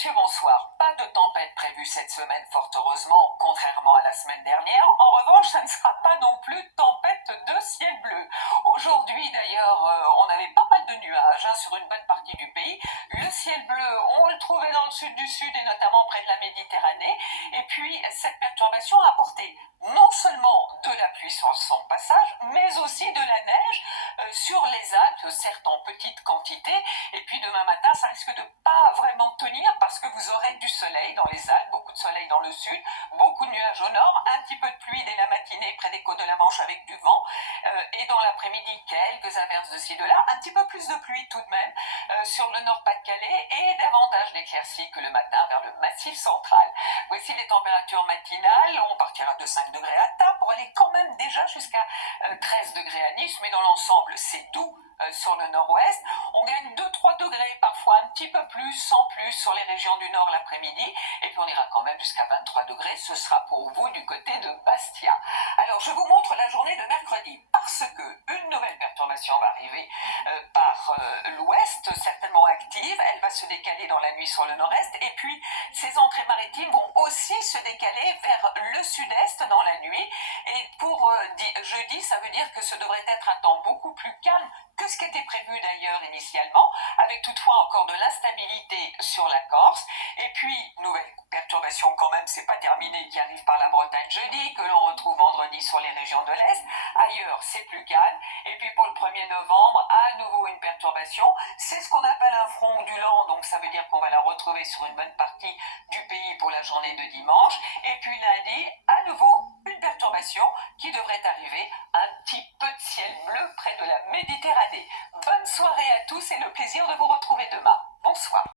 Monsieur, bonsoir. Pas de tempête prévue cette semaine, fort heureusement, contrairement à la semaine dernière. En revanche, ça ne sera pas non plus tempête de ciel bleu. Aujourd'hui, d'ailleurs, on avait pas mal de nuages sur une bonne partie du pays. Le ciel bleu, on le trouvait dans le sud du sud et notamment près de la Méditerranée. Et puis, cette perturbation a apporté non seulement de la pluie sur son passage, mais aussi de la neige sur les Alpes, certes en petite quantité. Et puis demain matin, ça risque de pas vraiment tenir parce que vous aurez du soleil dans les Alpes, beaucoup de soleil dans le sud, beaucoup de nuages au nord, un petit peu de pluie dès la matinée près des côtes de la Manche avec du vent, et dans l'après-midi, quelques averses de ci, de là, un petit peu plus de pluie tout de même sur le Nord-Pas-de-Calais et davantage d'éclaircies que le matin vers le Massif central. Voici les températures matinales. On partira de 5 degrés à Tarbes pour aller quand même déjà jusqu'à 13 degrés à Nice, mais dans l'ensemble, c'est doux sur le nord-ouest. On gagne 2-3 degrés, parfois un petit peu plus, sans plus, sur les régions du nord l'après-midi. Et puis on ira quand même jusqu'à 23 degrés. Ce sera pour vous du côté de Bastia. Alors je vous montre la journée de mercredi parce que une nouvelle perturbation va arriver par l'ouest, certainement active. Elle va se décaler dans la nuit sur le nord-est. Et puis ces entrées maritimes vont aussi se décaler vers le sud-est dans la nuit. Et pour jeudi, ça veut dire que ce devrait être un temps beaucoup plus calme que ce qui était prévu d'ailleurs initialement, avec toutefois encore de l'instabilité sur la Corse. Et puis, nouvelle perturbation quand même, c'est pas terminé, qui arrive par la Bretagne jeudi, que l'on retrouve vendredi sur les régions de l'Est. Ailleurs, c'est plus calme. Et puis pour le 1er novembre, à nouveau une perturbation. C'est ce qu'on appelle un front ondulant, donc ça veut dire qu'on va la retrouver sur une bonne partie du pays pour la journée de dimanche. Et puis lundi, à nouveau, une perturbation qui devrait arriver, un petit peu de ciel bleu près de la Méditerranée. Bonne soirée à tous et le plaisir de vous retrouver demain. Bonsoir.